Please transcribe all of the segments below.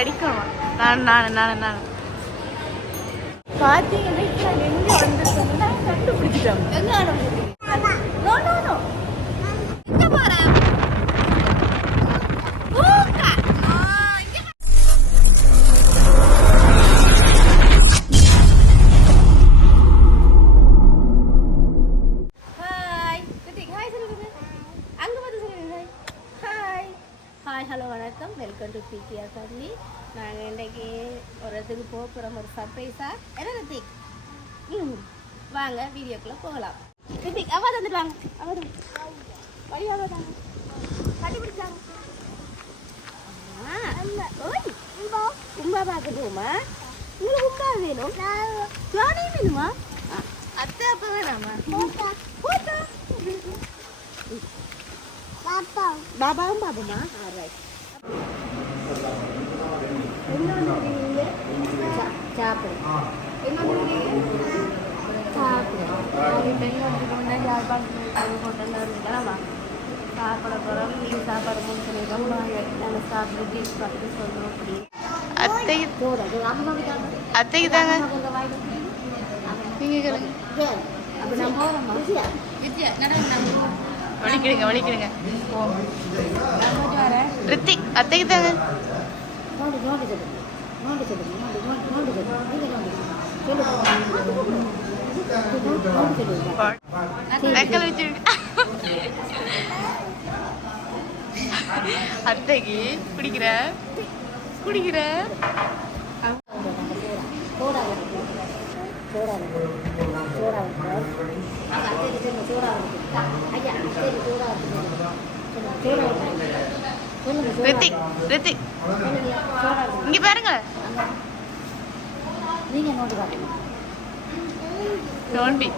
அடிக்கணும். நான் பார்த்தீங்கன்னா எங்கே வந்துருக்கோம்னா கண்டுபிடிச்சிட்டோம். எங்கே ஆரம்பிச்சிருக்கு? நோ நோ நோ எங்கே போகிறேன்? ஹலோ வணக்கம், வெல்கம் டு பிகேஆர் ஃபேமிலி. நாங்கள் இன்றைக்கி ஒரு இடத்துக்கு போக போகிறோம், ஒரு சர்ப்ரைஸாக. என்ன ரித்திக்? வாங்க வீடியோக்குள்ளே போகலாம். ரித்திக் அவா வந்துட்டு வாங்க, அவா வழியாக தாங்க கட்டி பிடிச்சாங்க. ஓய் கும்பா பார்க்க போமா? உங்களுக்கு கும்பா வேணும், ஜானியும் வேணுமா? அத்தை அப்போ வேணாமா? போட்டா பாபாவும் பாபமா? ரைட். எங்க வந்து சாப்பிடு, எங்க வந்து சாப்பிடு. சாப்பிட போகிறோம். நீங்கள் சாப்பாடு மூணு சொல்லிடுறோம். நாங்கள் சாப்பிட்டு டீச் பார்த்து சொல்கிறோம். அப்படி அத்தைக்கு தாங்க நீங்கள் அப்போ நான் போகிறோம்மா. வித்யா நடந்து வலிக்கிடுங்க. ரித்திக் அத்தைக்கு தாங்க. அத்தைக்கு குடிக்கிற ரித்திக் இங்க பாருங்க. நோண்டி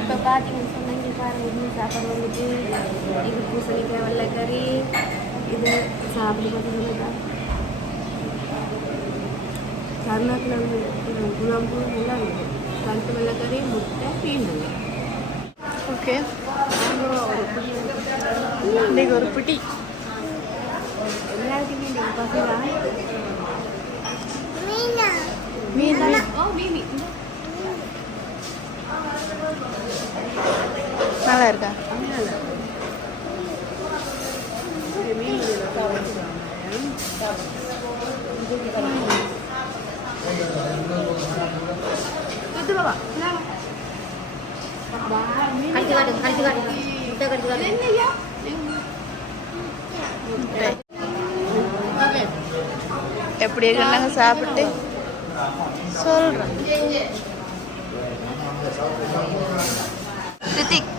இப்போ பார்த்தீங்கன்னு சொன்னீங்க பாருங்க. இன்னும் சாப்பாடு வந்துட்டு இது பூசணிக்காய் வெள்ளைக்கறி, இது சாப்பிட்டு பார்த்தீங்கன்னா கருணக்கிழங்கு குழம்பு எல்லாம் இருக்குது. கருத்து வெள்ளைக்கறி, முட்டை, பீனல். ஓகே, இன்னைக்கு ஒரு பிடி எல்லாருக்குமே இன்னைக்கு பார்த்தீங்கன்னா மீன் நல்லா இருக்கா? எப்படி இருக்குன்னு சாப்பிட்டு சொல்றேன். ரித்திக்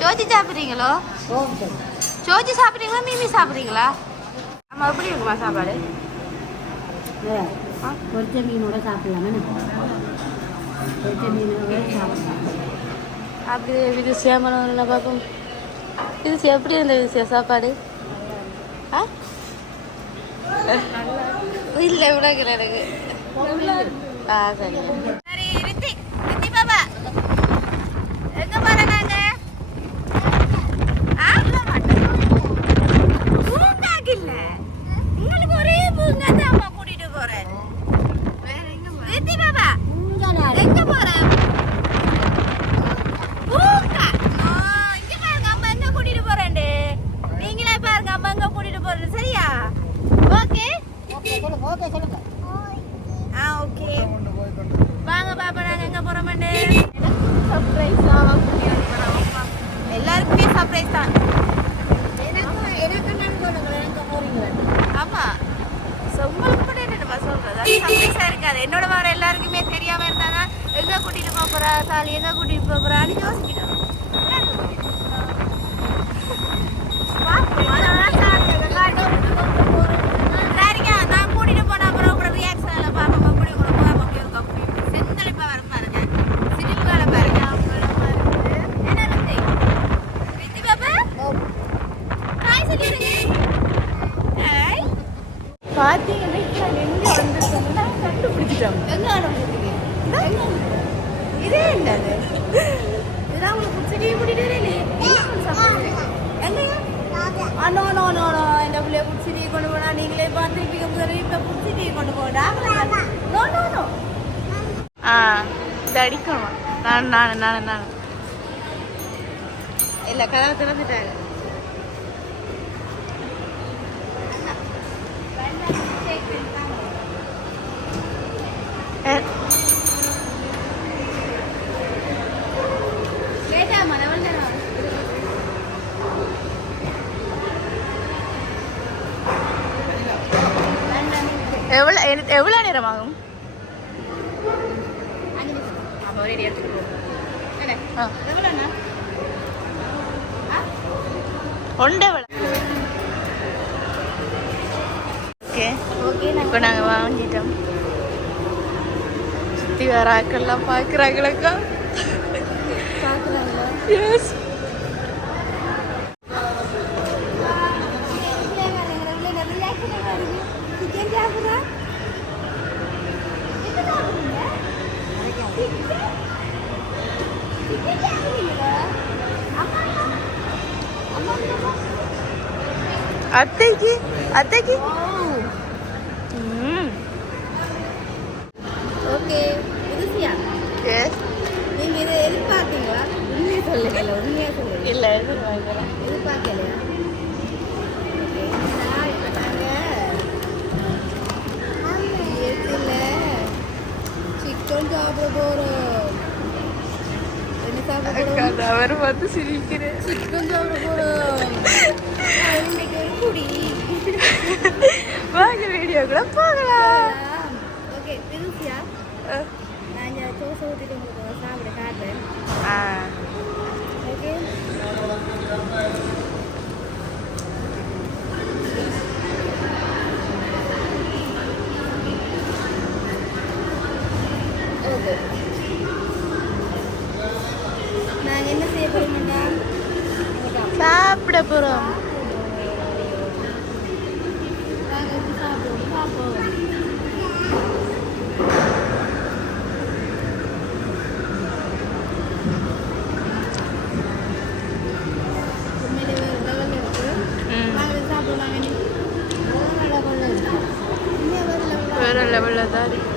சோச்சி சாப்பிட்றீங்களோ? சோச்சி சாப்பிட்றீங்களா மீமி சாப்பிட்றீங்களா? ஆமாம், எப்படி இருக்குமா சாப்பாடு? பொரிச்ச மீனோட சாப்பிடலாமே. பொரிச்ச மீனோட சாப்பிடலாம். அப்படி இது சேமனா பார்க்கும். இது எப்படி இருந்த சாப்பாடு? இல்லை விடக்கல எனக்கு. சரி சரி. ரித்திக் பாபா எங்க போறேன்? நாங்க பூங்காக்கு இல்ல, உங்களுக்கு ஒரே பூங்கா தான் அம்மா கூட்டிட்டு போறேன். ரித்தி பாபா எங்க போறேன்? பூங்கா. இங்க பாருங்க, அம்மா எங்க கூட்டிட்டு போறேன். நீங்களே பாருங்க அம்மா எங்க கூட்டிட்டு போறேன். சரியா? ஓகே சொல்லுங்க. ஓகே வாங்க பாப்பா, நாங்க எங்க போறோம்? எல்லாருக்குமே சர்ப்ரைஸ் தான். ஆமா, உங்களுக்கு மட்டும் என்னப்பா சொல்றது? அது சர்ப்ரைஸா இருக்காது. என்னோட வர எல்லாருக்குமே தெரியாம இருந்தாதான் எங்க கூட்டிட்டு போறா தாலி, எங்க கூட்டிட்டு போறான்னு யோசிக்கணும். சரிங்க, நான் கூட்டிட்டு போனா அப்புறம் உங்களோட ரியாக்ஷன் எல்லாம் பாப்போம். அப்படி கூட செந்தளிப்பா வர பாருங்க, சிரிப்பால பாருங்க. என்ன ரித்தி பாப்பா ஹாய் சொல்லிடுங்க. ஹாய். பார்த்தீங்கன்னா எங்க வந்துருக்கோம்னா கண்டுபிடிச்சிட்டோம். எங்க ஆரம்பிச்சிருக்கீங்க? இதே என்னது? இதுதான் உங்களுக்கு பிடிச்ச கூட்டிட்டு வரேன். நோ நோ நோ நோ, இந்த பிள்ளைய பிடிச்சி நீ கொண்டு போனா நீங்களே பார்த்துருப்பீங்க. முதல்ல இப்போ பிடிச்சி அடிக்கணும். நான் இல்லை கதவை திறந்துட்டாங்க. எவ்வளோ நேரம் ஆகும்? ஓகே இப்போ நாங்கள் வாங்கிட்டோம். சுற்றி வர ஆக்கெல்லாம் பார்க்குறாங்களக்கா. பார்க்குறாங்களா? எஸ். அத்தைக்கு அத்தைக்கு ஓகே புதுசியா நீங்க இதை எதிர்பார்த்தீங்களா? உண்மையா சொல்லுங்க. உண்மையா சொல்லுங்க. இல்ல எதிர்பார்க்கலையா? சிக்கன் சாப்பிட போறோம். என்ன சாப்பிட போறோம்? அவர் வந்து சிரிக்கிறேன். சிக்கன் சாப்பிட போறோம். குடி வாங்க வீடியோ கூட போகலாம். ஓகே புதுசியா நான் தோசை ஊற்றிட்டு உங்களுக்கு சாப்பிட காட்டுறேன். ஓகே ஓகே நாங்கள் என்ன செய்ய போகிறோம்னா சாப்பிட போகிறோம். வேற லெவலில் தான் இருக்கு.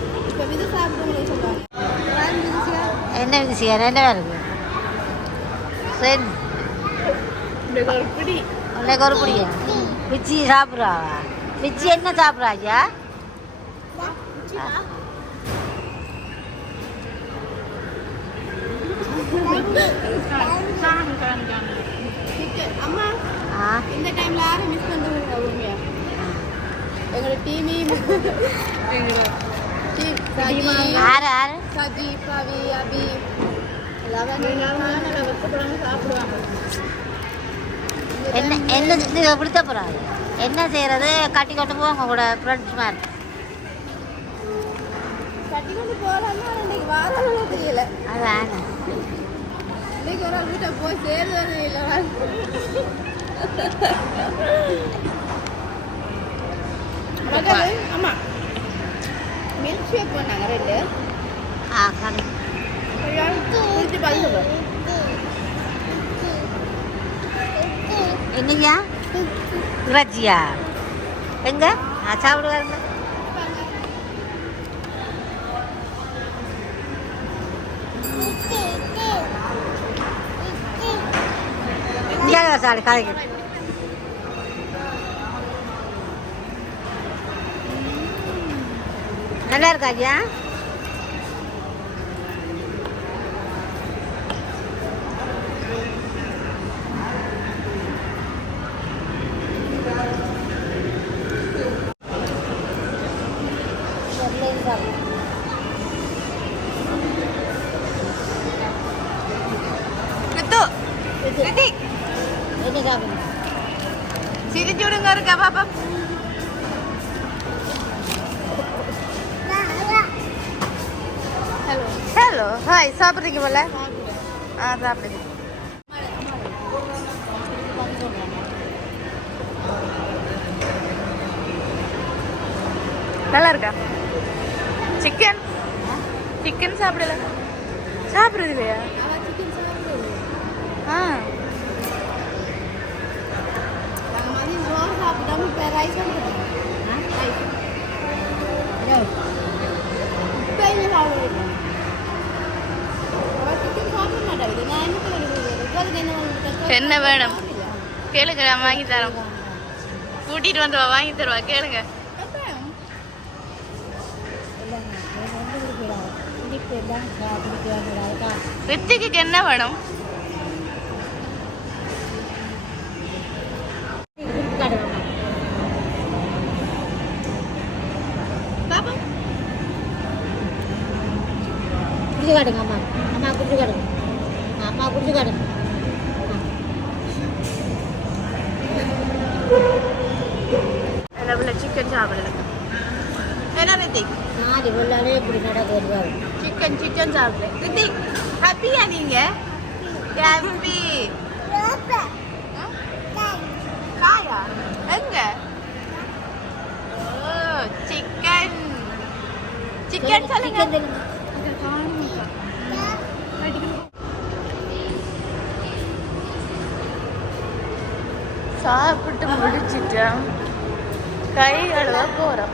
என்ன விஷயம் என்ன இருக்கு? சரி உனக்கு ஒரு பிடியா பிச்சி சாப்பிட்றாவா? பிச்சி என்ன சாப்பிட்றாஜா? அம்மா இந்த டைம்ல யாரும் மிஸ் பண்ணுறீங்க? உண்மையா எங்களோட டீமே சஜி பவி அபி சாப்பிடுவாங்க. என்ன என்ன கொடுத்த போகிறாரு என்ன செய்கிறது? கட்டி கொண்டு போவாங்க கூட ஃப்ரெண்ட்ஸ் மாதிரி கட்டி கொண்டு போகலான்னா இன்னைக்கு வாரம் தெரியல. அதான் இன்னைக்கு ஒரு வீட்டை போய் சேர்றது இல்லை. ஆமா மில்க் ஷேக் பண்ணாங்க ரெண்டு. குடிச்சு பார்த்து என்னையா ரஜியா எங்க சாப்பிடுவாருங்க. சாப்பிடு கதைக்கு நல்லா இருக்காஜியா? சிரிச்சு விடுங்க இருக்கா பாப்பா. ஹலோ ஹலோ ஹாய் சாப்பிட்றீங்க போல? சாப்பிடுங்க. நல்லா இருக்கா? சிக்கன் சிக்கன் சாப்பிடல சாப்பிட்றது இல்லையா? என்ன வேணும் கேளுங்க, நான் வாங்கி தரோம். கூட்டிட்டு வந்து வாங்கி தருவா, கேளுங்க. ரித்திக்கு என்ன வேணும்? குடிச்சு காட்டுங்க அம்மா. அம்மா குடிச்சு காட்டுங்க. அம்மா குடிச்சு காட்டுங்க. சிக்கன் சாப்பிடுறது என்ன ரித்திக்? நாடி உள்ளாலே இப்படி நடக்க சிக்கன் சாப்பிடுறேன். ரித்திக் ஹாப்பியா நீங்க? ஹாப்பி. காயா எங்க? சிக்கன் சிக்கன் சொல்லுங்க. சாப்பிட்டு முடிச்சிட்டேன். கை கழுவ போறோம்.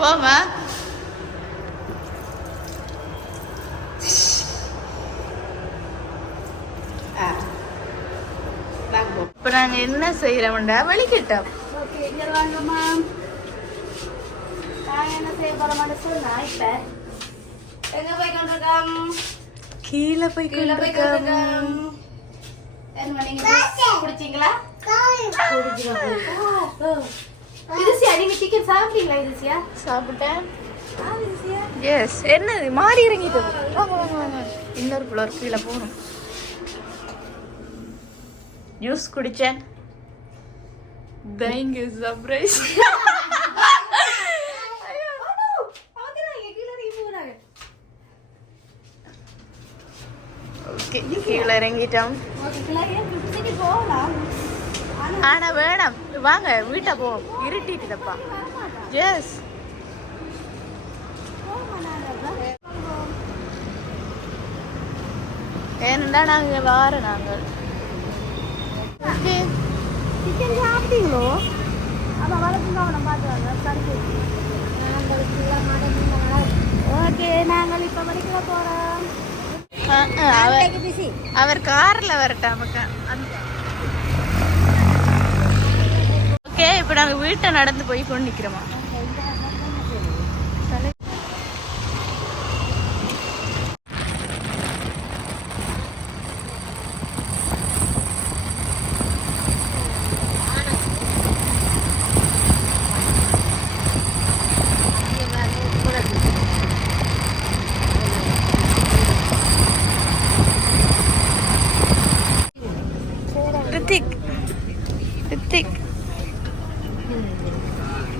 போமா. இப்ப நாங்க என்ன செய்யறோம்டா வலிக்கிட்டோம். வாங்கம்மா. நாங்க என்ன செய்ய போறோம்னு சொன்னா இப்ப எங்க போய் கொண்டிருக்கோம்? கீழே போய் கொண்டிருக்கோம். என்ன நீங்க குடிச்சீங்களா? இதுசியா நீங்க சிக்கன் சாப்பிட்டீங்களா? இதுசியா சாப்பிட்டேன். எஸ். என்னது மாறி இறங்கிட்டு இன்னொரு புலர் கீழே போகணும். ஜூஸ் குடிச்சேன். Thank you surprise. ஓகே கீழே இறங்கிட்டோம். ஆனா வேணாம் வாங்க வீட்டை போவோம். இருட்டிட்டுதப்பா. எஸ். ஏன்னா நாங்க வாரோம். நாங்கள் சிக்கன் சாப்பிட்டீங்களோ? அப்போ வளர்ப்புங்க அவனை பார்த்து ஓகே நாங்கள் இப்போ வரைக்கும் போகிறோம். அவர் கார்ல வரட்டாம. ஓகே இப்போ நாங்க வீட்டை நடந்து போய் கொண்டு நிக்கிறோமா. Rithik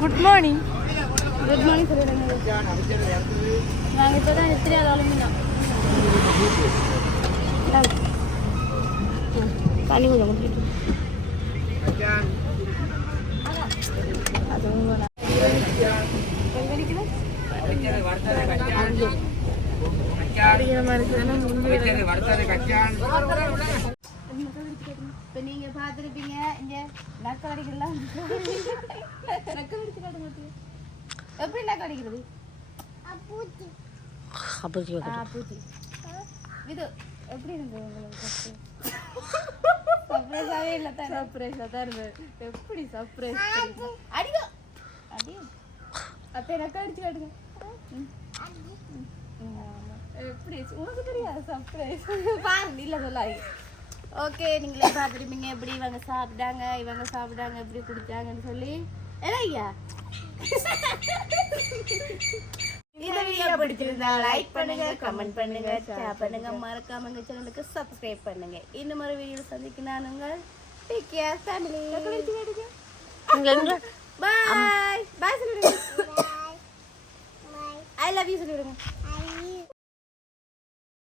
good morning. Good morning சொல்லிடுங்க. நாங்கள் இப்போ தான் எத்திரி அதாலுமே தண்ணி கொஞ்சம் முடிச்சுட்டு இப்போ நீங்கள் பார்த்துருப்பீங்க இங்கே நக்கல் அடிக்கலாம். நக்கல் அடிச்சு காட்ட மாட்டீங்க. எப்படி நக்கல் அடிக்கிறது? பூச்சி. இது எப்படி இருந்தது உங்களுக்கு? சர்ப்ரைஸாகவே இல்லை தான். சர்ப்ரைஸாக தான் இருந்தது. எப்படி சர்ப்ரைஸ் அடிக்கோ அடி அப்போ நக்கல் அடிச்சு காட்டுங்க. எப்படி உனக்கு தெரியாது சர்ப்ரைஸ் பாருங்க. இல்லை சொல்லாங்க. ஓகே நீங்களே பார்த்துருப்பீங்க எப்படி இவங்க சாப்பிட்டாங்க எப்படி குடிச்சாங்கன்னு சொல்லி. ஐயா இந்த வீடியோ பிடிச்சிருந்தா லைக் பண்ணுங்க, கமெண்ட் பண்ணுங்க, ஷேர் பண்ணுங்க, மறக்காம எங்க சேனலுக்கு சப்ஸ்கிரைப் பண்ணுங்க. இன்னும் ஒரு வீடியோ சந்திக்க நான் உங்கள் பிகேஆர் ஃபேமிலி. பாய் பாய் சொல்லிடுங்க. ஐ லவ் யூ சொல்லிடுங்க.